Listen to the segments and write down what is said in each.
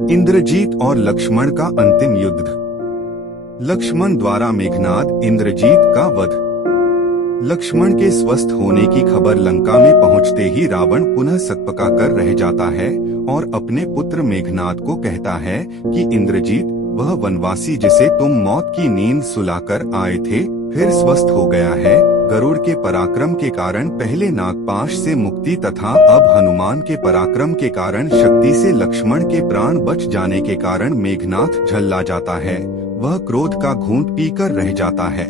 इंद्रजीत और लक्ष्मण का अंतिम युद्ध। लक्ष्मण द्वारा मेघनाद इंद्रजीत का वध। लक्ष्मण के स्वस्थ होने की खबर लंका में पहुंचते ही रावण पुनः सकपका कर रह जाता है और अपने पुत्र मेघनाद को कहता है कि इंद्रजीत, वह वनवासी जिसे तुम मौत की नींद सुलाकर आए थे, फिर स्वस्थ हो गया है। गरुड़ के पराक्रम के कारण पहले नागपाश से मुक्ति तथा अब हनुमान के पराक्रम के कारण शक्ति से लक्ष्मण के प्राण बच जाने के कारण मेघनाद झल्ला जाता है। वह क्रोध का घूंट पीकर रह जाता है।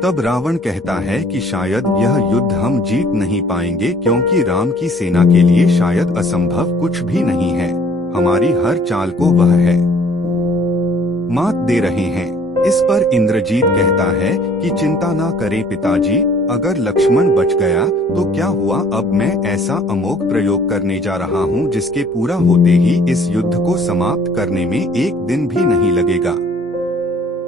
तब रावण कहता है कि शायद यह युद्ध हम जीत नहीं पाएंगे, क्योंकि राम की सेना के लिए शायद असंभव कुछ भी नहीं है। हमारी हर चाल को वह है मात दे रहे हैं। इस पर इंद्रजीत कहता है कि चिंता ना करें पिताजी, अगर लक्ष्मण बच गया तो क्या हुआ, अब मैं ऐसा अमोघ प्रयोग करने जा रहा हूँ जिसके पूरा होते ही इस युद्ध को समाप्त करने में एक दिन भी नहीं लगेगा।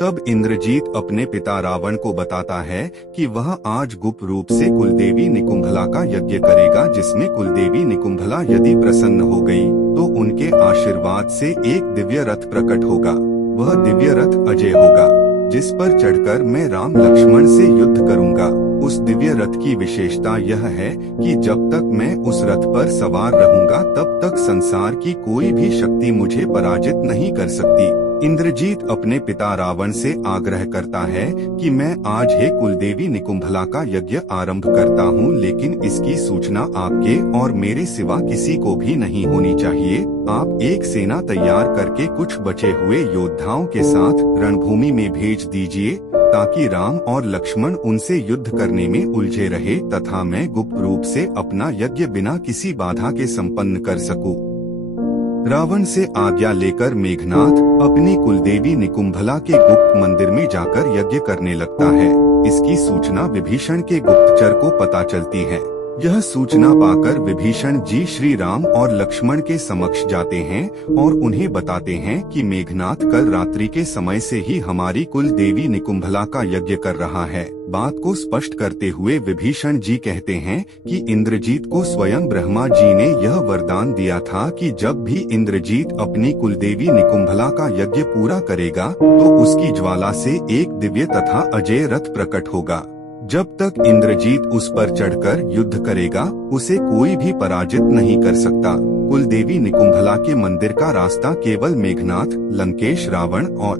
तब इंद्रजीत अपने पिता रावण को बताता है कि वह आज गुप्त रूप से कुलदेवी निकुंभला का यज्ञ करेगा, जिसमें कुलदेवी निकुंभला यदि प्रसन्न हो गई तो उनके आशीर्वाद से एक दिव्य रथ प्रकट होगा। वह दिव्य रथ अजय होगा, जिस पर चढ़कर मैं राम लक्ष्मण से युद्ध करूंगा। उस दिव्य रथ की विशेषता यह है कि जब तक मैं उस रथ पर सवार रहूंगा तब तक संसार की कोई भी शक्ति मुझे पराजित नहीं कर सकती। इंद्रजीत अपने पिता रावण से आग्रह करता है कि मैं आज ही कुलदेवी निकुंभला का यज्ञ आरंभ करता हूँ, लेकिन इसकी सूचना आपके और मेरे सिवा किसी को भी नहीं होनी चाहिए। आप एक सेना तैयार करके कुछ बचे हुए योद्धाओं के साथ रणभूमि में भेज दीजिए, ताकि राम और लक्ष्मण उनसे युद्ध करने में उलझे रहे तथा मैं गुप्त रूप से अपना यज्ञ बिना किसी बाधा के संपन्न कर सकूं। रावण से आज्ञा लेकर मेघनाद अपनी कुलदेवी निकुंभला के गुप्त मंदिर में जाकर यज्ञ करने लगता है। इसकी सूचना विभीषण के गुप्तचर को पता चलती है। यह सूचना पाकर विभीषण जी श्री राम और लक्ष्मण के समक्ष जाते हैं और उन्हें बताते हैं कि मेघनाद कल रात्रि के समय से ही हमारी कुल देवी निकुंभला का यज्ञ कर रहा है। बात को स्पष्ट करते हुए विभीषण जी कहते हैं कि इंद्रजीत को स्वयं ब्रह्मा जी ने यह वरदान दिया था कि जब भी इंद्रजीत अपनी कुलदेवी निकुंभला का यज्ञ पूरा करेगा तो उसकी ज्वाला से एक दिव्य तथा अजय रथ प्रकट होगा। जब तक इंद्रजीत उस पर चढ़कर युद्ध करेगा उसे कोई भी पराजित नहीं कर सकता। कुलदेवी निकुंभला के मंदिर का रास्ता केवल मेघनाद, लंकेश, रावण और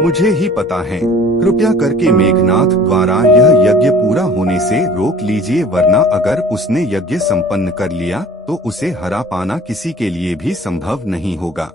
मुझे ही पता है। कृपया करके मेघनाद द्वारा यह यज्ञ पूरा होने से रोक लीजिए, वरना अगर उसने यज्ञ संपन्न कर लिया तो उसे हरा पाना किसी के लिए भी संभव नहीं होगा।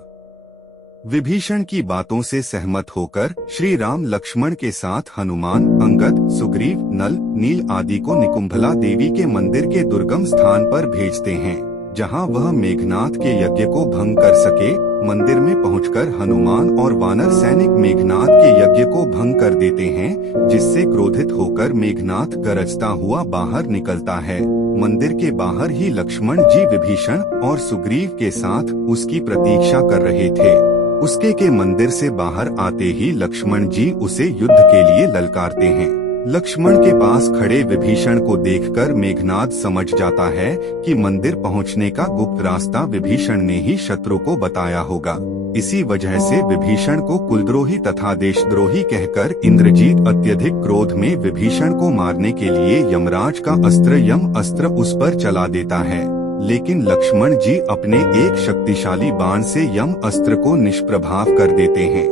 विभीषण की बातों से सहमत होकर श्री राम लक्ष्मण के साथ हनुमान, अंगद, सुग्रीव, नल, नील आदि को निकुंभला देवी के मंदिर के दुर्गम स्थान पर भेजते हैं, जहां वह मेघनाद के यज्ञ को भंग कर सके। मंदिर में पहुंचकर हनुमान और वानर सैनिक मेघनाद के यज्ञ को भंग कर देते हैं, जिससे क्रोधित होकर मेघनाद गरजता हुआ बाहर निकलता है। मंदिर के बाहर ही लक्ष्मण जी विभीषण और सुग्रीव के साथ उसकी प्रतीक्षा कर रहे थे। उसके के मंदिर से बाहर आते ही लक्ष्मण जी उसे युद्ध के लिए ललकारते हैं। लक्ष्मण के पास खड़े विभीषण को देखकर मेघनाद समझ जाता है कि मंदिर पहुंचने का गुप्त रास्ता विभीषण ने ही शत्रु को बताया होगा। इसी वजह से विभीषण को कुलद्रोही तथा देशद्रोही कहकर इंद्रजीत अत्यधिक क्रोध में विभीषण को मारने के लिए यमराज का अस्त्र यम अस्त्र उस पर चला देता है, लेकिन लक्ष्मण जी अपने एक शक्तिशाली बाण से यम अस्त्र को निष्प्रभाव कर देते हैं।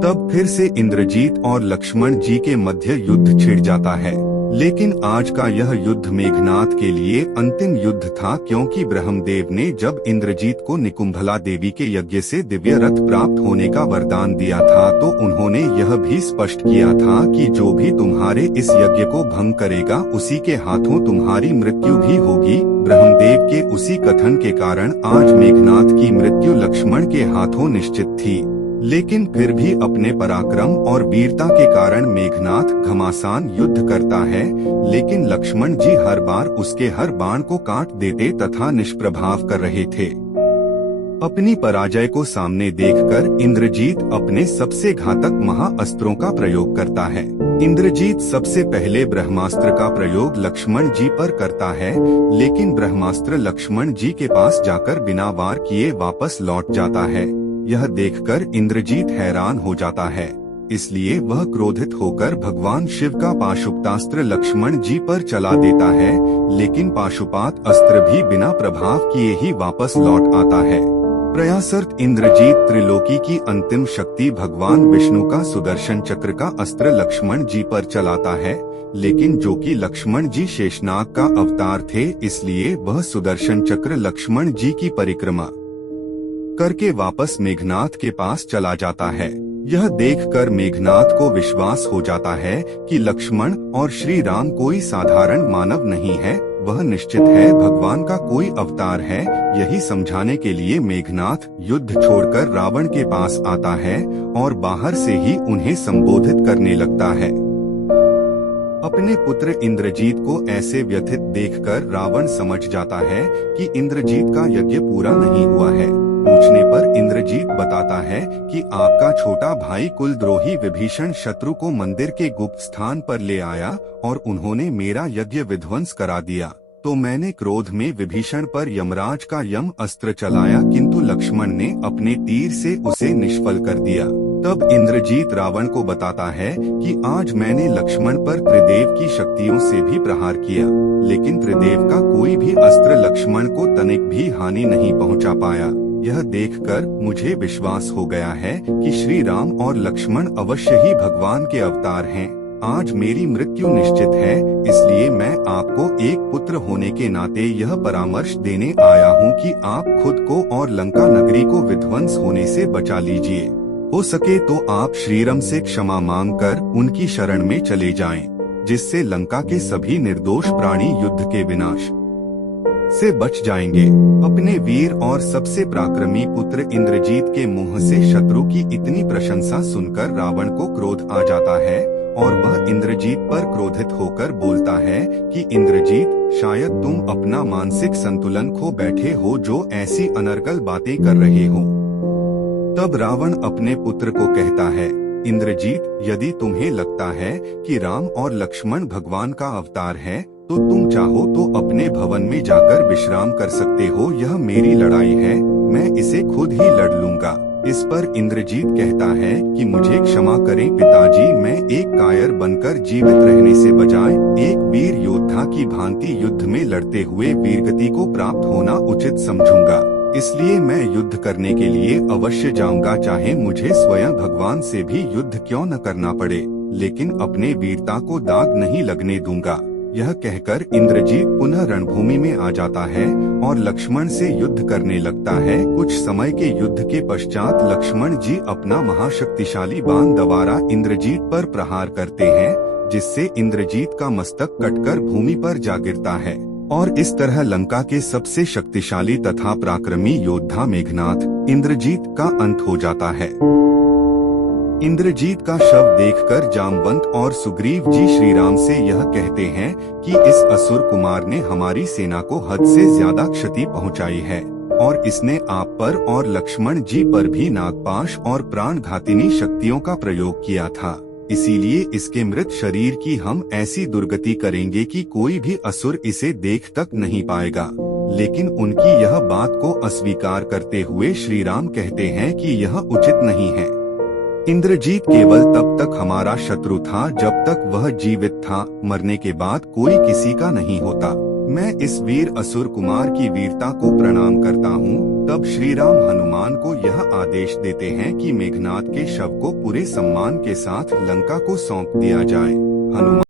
तब फिर से इंद्रजीत और लक्ष्मण जी के मध्य युद्ध छिड़ जाता है। लेकिन आज का यह युद्ध मेघनाद के लिए अंतिम युद्ध था, क्योंकि ब्रह्मदेव ने जब इंद्रजीत को निकुंभला देवी के यज्ञ से दिव्य रथ प्राप्त होने का वरदान दिया था तो उन्होंने यह भी स्पष्ट किया था कि जो भी तुम्हारे इस यज्ञ को भंग करेगा उसी के हाथों तुम्हारी मृत्यु भी होगी। ब्रह्मदेव के उसी कथन के कारण आज मेघनाद की मृत्यु लक्ष्मण के हाथों निश्चित थी, लेकिन फिर भी अपने पराक्रम और वीरता के कारण मेघनाद घमासान युद्ध करता है, लेकिन लक्ष्मण जी हर बार उसके हर बाण को काट देते तथा निष्प्रभाव कर रहे थे। अपनी पराजय को सामने देखकर इंद्रजीत अपने सबसे घातक महाअस्त्रों का प्रयोग करता है। इंद्रजीत सबसे पहले ब्रह्मास्त्र का प्रयोग लक्ष्मण जी पर करता है, लेकिन ब्रह्मास्त्र लक्ष्मण जी के पास जाकर बिना वार किए वापस लौट जाता है। यह देखकर इंद्रजीत हैरान हो जाता है, इसलिए वह क्रोधित होकर भगवान शिव का पाशुपतास्त्र लक्ष्मण जी पर चला देता है, लेकिन पाशुपात अस्त्र भी बिना प्रभाव किए ही वापस लौट आता है। प्रयासर्थ इंद्रजीत त्रिलोकी की अंतिम शक्ति भगवान विष्णु का सुदर्शन चक्र का अस्त्र लक्ष्मण जी पर चलाता है, लेकिन जो कि लक्ष्मण जी शेषनाग का अवतार थे, इसलिए वह सुदर्शन चक्र लक्ष्मण जी की परिक्रमा करके वापस मेघनाथ के पास चला जाता है। यह देखकर मेघनाथ को विश्वास हो जाता है कि लक्ष्मण और श्री राम कोई साधारण मानव नहीं है, वह निश्चित है भगवान का कोई अवतार है। यही समझाने के लिए मेघनाथ युद्ध छोड़कर रावण के पास आता है और बाहर से ही उन्हें संबोधित करने लगता है। अपने पुत्र इंद्रजीत को ऐसे व्यथित देखकर रावण समझ जाता है कि इंद्रजीत का यज्ञ पूरा नहीं हुआ है। पूछने पर इंद्रजीत बताता है कि आपका छोटा भाई कुलद्रोही विभीषण शत्रु को मंदिर के गुप्त स्थान पर ले आया और उन्होंने मेरा यज्ञ विध्वंस करा दिया, तो मैंने क्रोध में विभीषण पर यमराज का यम अस्त्र चलाया, किंतु लक्ष्मण ने अपने तीर से उसे निष्फल कर दिया। तब इंद्रजीत रावण को बताता है कि आज मैंने लक्ष्मण पर त्रिदेव की शक्तियों से भी प्रहार किया, लेकिन त्रिदेव का कोई भी अस्त्र लक्ष्मण को तनिक भी हानि नहीं पहुंचा पाया। यह देखकर मुझे विश्वास हो गया है कि श्री राम और लक्ष्मण अवश्य ही भगवान के अवतार हैं। आज मेरी मृत्यु निश्चित है, इसलिए मैं आपको एक पुत्र होने के नाते यह परामर्श देने आया हूँ कि आप खुद को और लंका नगरी को विध्वंस होने से बचा लीजिए। हो सके तो आप श्रीराम से क्षमा मांगकर उनकी शरण में चले जाएं, जिससे लंका के सभी निर्दोष प्राणी युद्ध के विनाश से बच जाएंगे। अपने वीर और सबसे पराक्रमी पुत्र इंद्रजीत के मुंह से शत्रु की इतनी प्रशंसा सुनकर रावण को क्रोध आ जाता है और वह इंद्रजीत पर क्रोधित होकर बोलता है कि इंद्रजीत, शायद तुम अपना मानसिक संतुलन खो बैठे हो जो ऐसी अनर्गल बातें कर रहे हो। तब रावण अपने पुत्र को कहता है, इंद्रजीत, यदि तुम्हें लगता है कि राम और लक्ष्मण भगवान का अवतार है, तो तुम चाहो तो अपने भवन में जाकर विश्राम कर सकते हो। यह मेरी लड़ाई है, मैं इसे खुद ही लड़ लूंगा। इस पर इंद्रजीत कहता है कि मुझे क्षमा करें पिताजी, मैं एक कायर बनकर जीवित रहने से बजाय एक वीर योद्धा की भांति युद्ध में लड़ते हुए वीरगति को प्राप्त होना उचित समझूंगा। इसलिए मैं युद्ध करने के लिए अवश्य जाऊंगा, चाहे मुझे स्वयं भगवान से भी युद्ध क्यों न करना पड़े, लेकिन अपने वीरता को दाग नहीं लगने दूंगा। यह कहकर इंद्रजीत पुनः रणभूमि में आ जाता है और लक्ष्मण से युद्ध करने लगता है। कुछ समय के युद्ध के पश्चात लक्ष्मण जी अपना महाशक्तिशाली बाण द्वारा इंद्रजीत पर प्रहार करते हैं, जिससे इंद्रजीत का मस्तक कटकर भूमि पर जा गिरता है और इस तरह लंका के सबसे शक्तिशाली तथा पराक्रमी योद्धा मेघनाथ इंद्रजीत का अंत हो जाता है। इंद्रजीत का शव देखकर जामवंत और सुग्रीव जी श्रीराम से यह कहते हैं कि इस असुर कुमार ने हमारी सेना को हद से ज्यादा क्षति पहुंचाई है और इसने आप पर और लक्ष्मण जी पर भी नागपाश और प्राणघातिनी शक्तियों का प्रयोग किया था। इसीलिए इसके मृत शरीर की हम ऐसी दुर्गति करेंगे कि कोई भी असुर इसे देख तक नहीं पाएगा। लेकिन उनकी यह बात को अस्वीकार करते हुए श्रीराम कहते हैं कि यह उचित नहीं है। इंद्रजीत केवल तब तक हमारा शत्रु था जब तक वह जीवित था, मरने के बाद कोई किसी का नहीं होता। मैं इस वीर असुर कुमार की वीरता को प्रणाम करता हूँ। तब श्री राम हनुमान को यह आदेश देते हैं कि मेघनाथ के शव को पूरे सम्मान के साथ लंका को सौंप दिया जाए। हनुमान